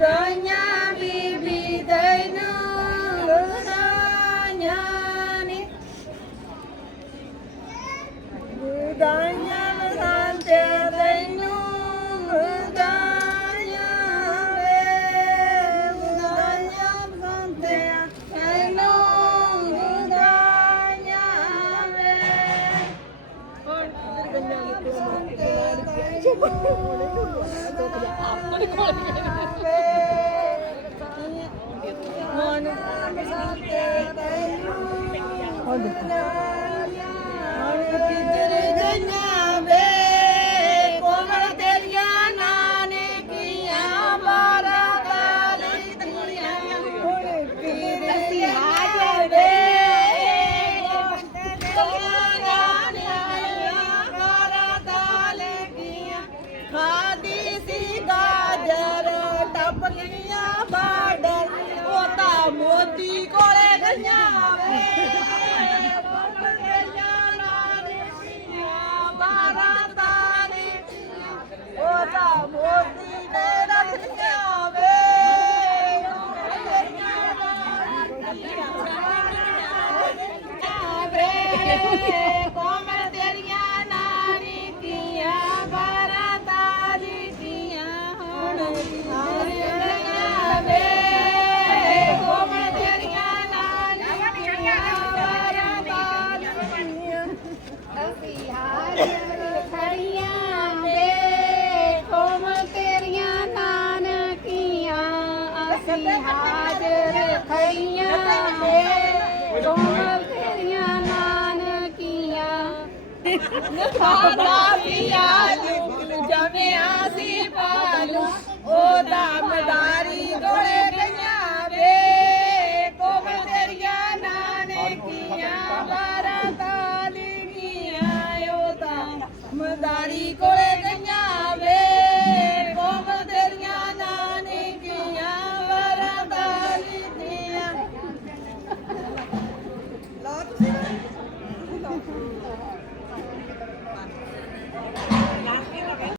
ਗਾਈਆਂ ਬੀਬੀ ਤੈਨੂੰ ਗਾਈਆਂ ਨੀ ਗਾਈਆਂ ਮਸਾਂਤੇ ਤੈਨੂੰ niya! ਅਸੀਂ ਹਾਜ਼ਰ ਖੜੀਆਂ ਵੇ ਕੋਮਲ ਤੇਰੀਆਂ ਨਾਨਕੀਆਂ। ਖਾਦਾ ਪਿਆ ਜਮਿਆ ਸੀ ਪਾਲੂ ਉਹ ਦਾਮਦਾਰੀ ਕੋਲੇ ਗਈਆਂ ਵੇ ਕੋਮਲ ਤੇਰੀਆਂ ਨਾਨਕੀਆਂ ਬਾਰਾਂ ਤਾਲੀ ਗੀਆਂ ਉਹ ਦਾਮਦਾਰੀ ਕੋਲੇ